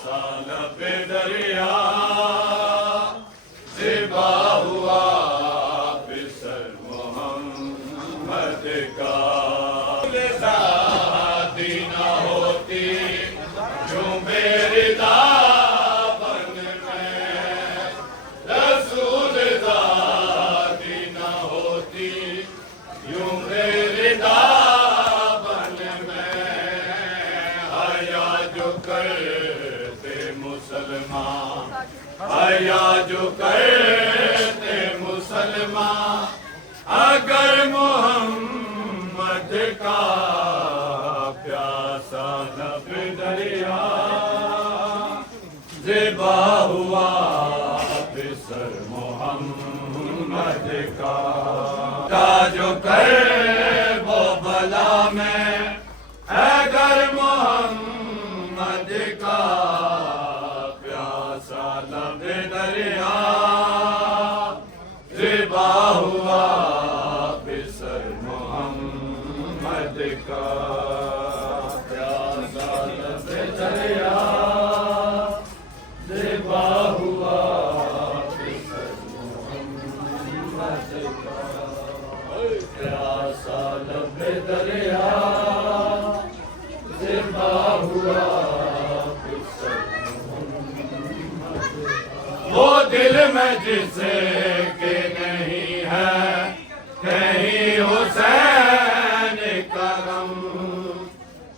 सालब दरिया ज़िबा हुआ बिसर मोहम्मद का। शादी न होती जो मेरी दामन में, रसूल शादी न होती यूं मेरी दामन में। हया जो करते मुसलमान, हया जो करते मुसलमान, अगर मोहम्मद का प्यासा लब दरिया ज़िबा हुआ बिसर मोहम्मद का जो कर वो भला में, अगर मोहम्मद का प्यासा लब दरिया ज़िबा हुआ बिसर मोहम्मद का। प्यासा लब दरिया ज़िबा हुआ बिसर मोहम्मद का। प्यासा लब दरिया ज़िबा हुआ बिसर मोहम्मद का। वो दिल में जिसे के नहीं है कहीं हुसैन का गम,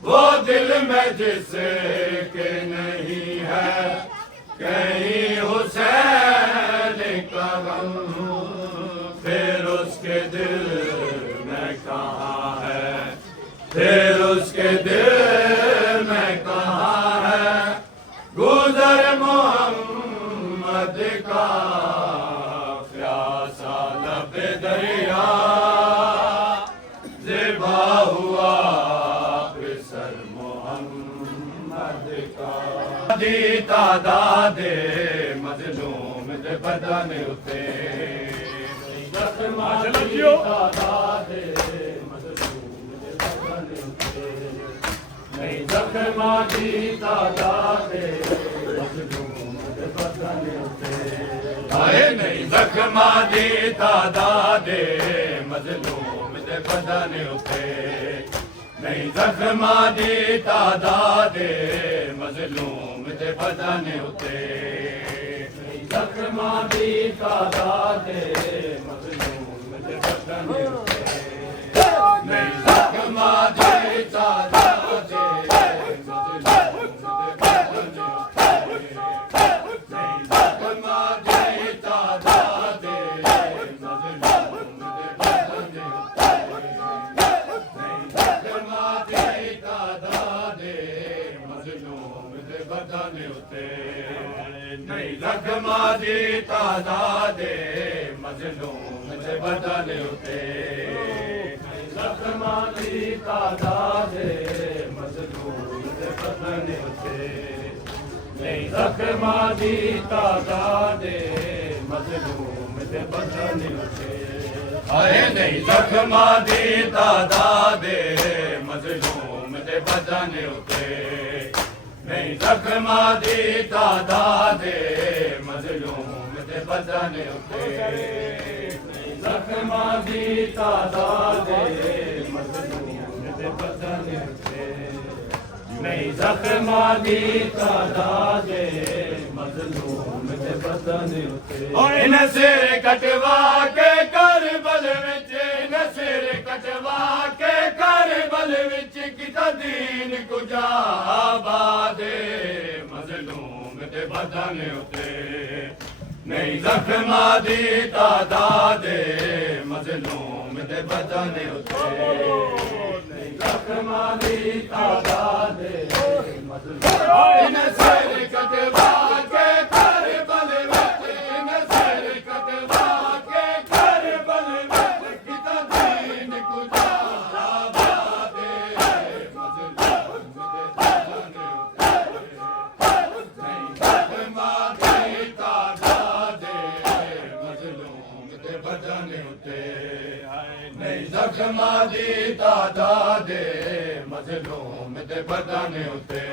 वो दिल में जिसे के नहीं है कहीं हुसैन का गम, फिर उसके दिल में कहाँ है, फिर उसके दिल में कहाँ है गुज़र मोहम्मद का। प्यासा लब दरिया ज़िबा हुआ बिसर मोहम्मद का। दी तादादे मज़लूम दे बदन उते, जख्मा दी तादादे मज़लूम दे बदन उते, नहीं जख्मा दी तादादे मज़लूम दे बदन उते। आए नहीं जख्मा दी तादादे मज़लूम दे बदन उते, नहीं जख्मा दी तादादे मज़लूम दे बदन उते, नहीं जख्मा दी तादादे मज़लूम दे बदन उते, नहीं जख्मा दी तादादे नहीं जख्मा दी तादादे मज़लूम दे बदन उते, जख्मा दी तादादे मज़लूम दे बदन उते, नहीं जख्मा दी तादादे मज़लूम दे बदन उते। आए नहीं जख्मा दी तादादे मज़लूम दे बदन उते, नहीं जख्मा दी तादादे मज़लूम दे बदन उते, नहीं जख्मा दी तादादे मज़लूम दे बदन उते, नहीं जख्मा दी तादादे मज़लूम दे बदन उते। इन सिर कटवा के करबल विच, इन सिर कटवा के करबल विच किता दीन कुजा आबादे मज़लूम दे बदन उते, नहीं जख्मा दी तादादे मज़लूम दे बदन उते, नहीं जख्मा दी तादादे मज़लूम। इन सिर कटवा के करबल विच, इन सिर कटवा के करबल विच किता दीन कुजा आबादे मज़लूम दे बदन उते, नहीं जख्मा दी तादादे मज़लूम दे बदन उते, नहीं जख्मा दी तादादे मज़लूम दे बदन उते।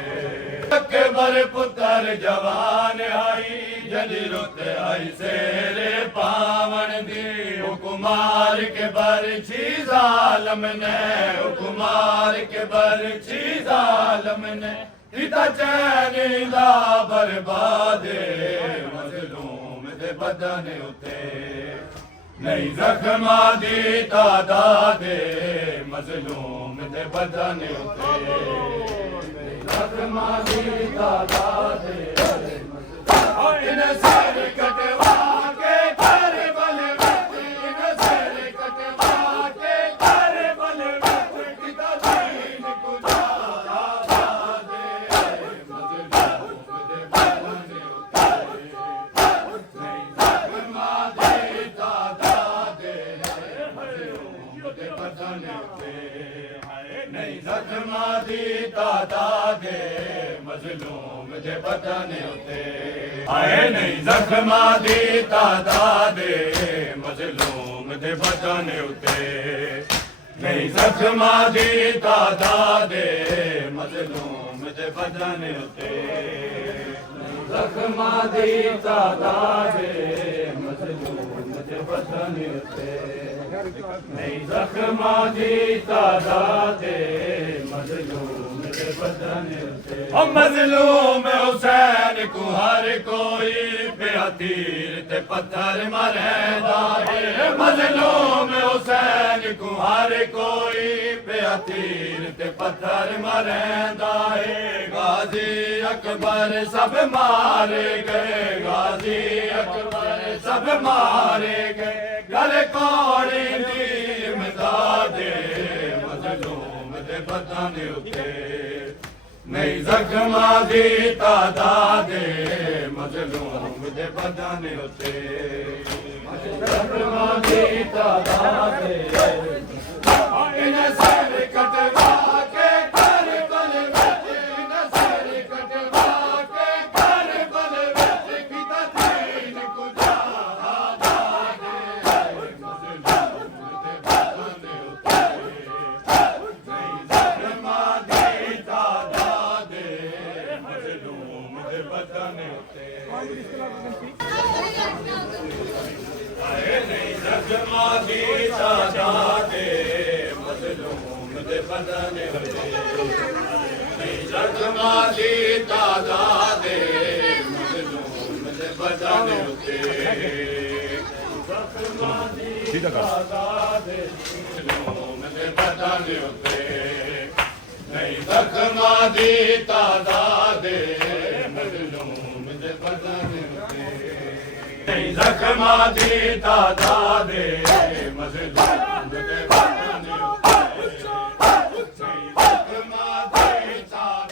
अकबर पुत्र जवान आई जदी रुत आई सेरे पावन दी हुकुमार के बरछी जालम ने हुकुमार के बरछी जालम ने इता चैनीदा बर्बादे मजलूम दे बदन उते नहीं जख्मा दी तादादे मजलूम दे बदन उते जख्मा दी तादादे इन सर कटवा के कर बल इन सर कटवा के कर बल किता दीन कुजा नहीं जख्मा दी तादादे मजलूम दे बदन उते आए नहीं जख्मा दी तादादे मजलूम दे बदन उते नहीं जख्मा दी तादादे मजलूम दे बदन उते जख्मा दी तादादे मजलूम दे बदन उते नहीं जख्मा दी तादादे मजलूम दे बदन उते ओ मजलूम हुसैन को हर कोई पे तीर ते पत्थर मरेंदा है मजलूम हुसैन को हर कोई पे तीर ते पत्थर मरेंदा है गाजी अकबर सब मारे गए गाजी अकबर सब मारे गए गल कौड़ी दी इमदादे मजलूम दे बदन उते नहीं जख्मा दी तादादे मजलूम दे बदन उते जख्मा दी तादादे इन सर कटवा के कर बल इन सर कटवा के कर बल किता दीन कुजा जख्मा दी तादादे मजलूम दे बदन उते नहीं जख्मा दी तादादे मजलूम दे बदन उते जख्मा दी तादादे मजलूम दे बदन उते नहीं जख्मा दी तादादे मजलूम दे बदन उते नहीं जख्मा दी तादादे मजलूम दे बदन उते नहीं जख्मा दी तादादे मजलूम दे बदन उते नहीं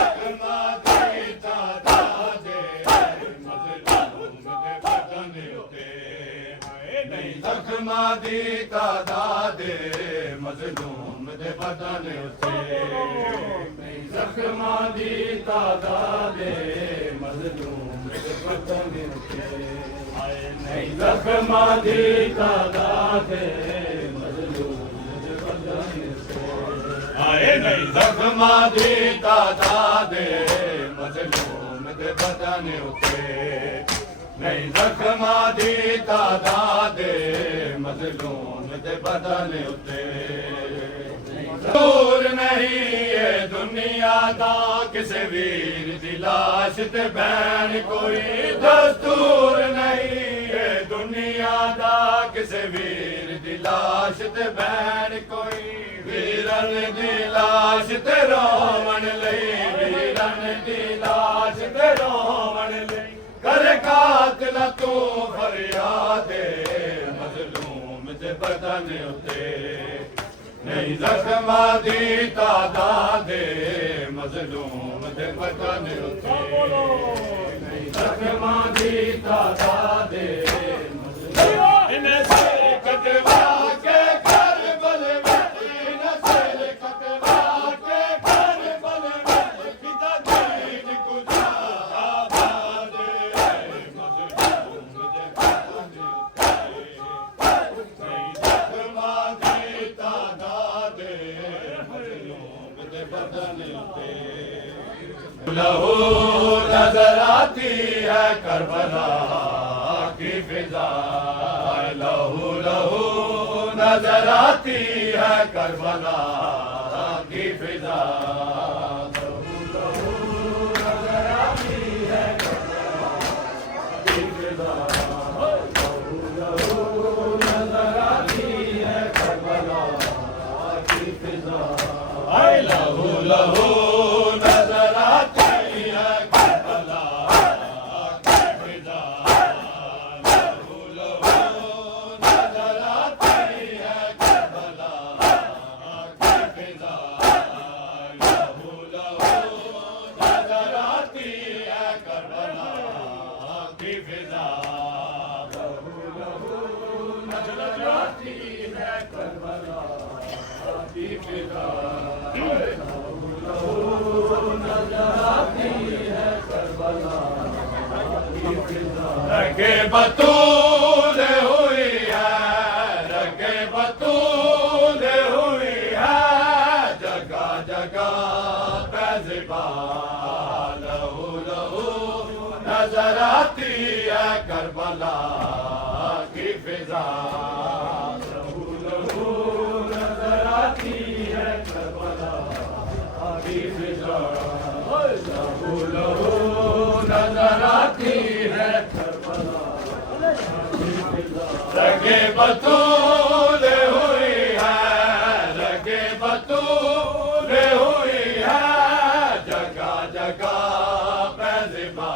जख्मा दी तादादे मजलूम दे बदन उते नहीं जख्मा दी तादादे मजलूम दे बदन उते जख्मा दी तादादे मजलूम दे बदन उते नहीं जख्मा दी तादादे मजलूम दे बदन उते आए नहीं जख्मा दी तादादे मजलूम दे बदन उते नहीं जख्मा दी तादादे मजलूम दे बदन उते दूर नहीं ये दुनिया दा किसे वीर दी लाश ते बैन कोई दस्तूर नहीं ये दुनिया दा किसे वीर दी लाश ते बैन कोई वीरन दी लाश ते रोवन लई वीरन दी लाश ते रोवन लई कर कातिल तू फरियादे मजलूम दे बदन उते नहीं जख्मा दी तादादे मजलूम दे बदन उते नहीं जख्मा दी तादादे इन सर कटवा के कर बल इन सर कटवा के कर बल पिता दीन कुजा आबादे मजलूम दे बदन उते नहीं जख्मा दी तादादे बदन पे लहू नजर आती है करबला की फिजा, लहू लहू नजर आती है करबला की फिजा, लहू लहू नजर आती है करबला की फिजा, लहू लहू नजर आती है करबला की फिजा, लहू लहू नजर आती है करबला की फिजा, लहू लहू नजर आती है करबला की फिजा, लहू लहू नजर आती है करबला की फिजा, लहू लहू नजर आती है करबला की फिजा, रगे बतूल हुई है, रगे बतूल हुई है, जगह जगह पैज़िबा, लहू लहू नजर आती है करबला की फिजा, लहू लहू नजर आती है करबला की फिजा, लहू लहू नजर आती है करबला की फिजा, रगे बतूल हुई है, रगे बतूल हुई है, जगह जगह पैज़िबा,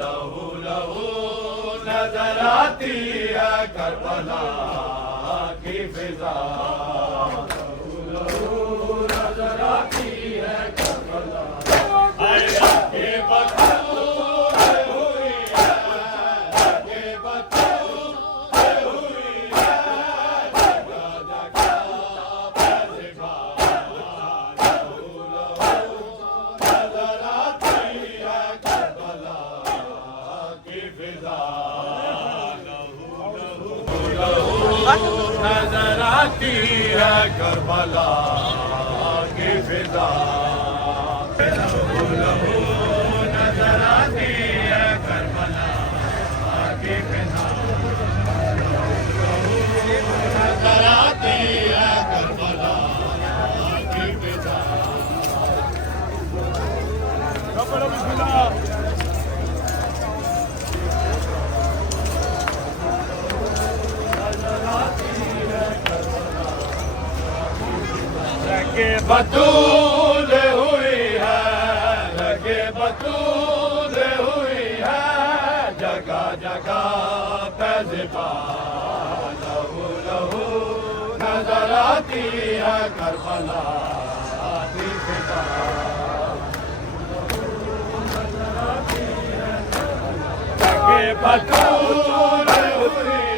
लहू लहू नजर आती है करबला की फिजा, लहू लहू नजर आती है करबला, रगे बतूल हुई है, रगे बतूल हुई है, जगह जगह पैज़िबा, लहू लहू नजर आती है करबला की फिजा, लहू लहू नजर आती है करबला की फिजा, लहू लहू नजर आती है करबला की फिजा, नजर आती है करबला की फिजा, रगे बतूल हुई है, रगे बतूल हुई है, जगह जगह पैज़िबा, लहू लहू नजर आती है करबला की फिजा, रगे बतूल हुई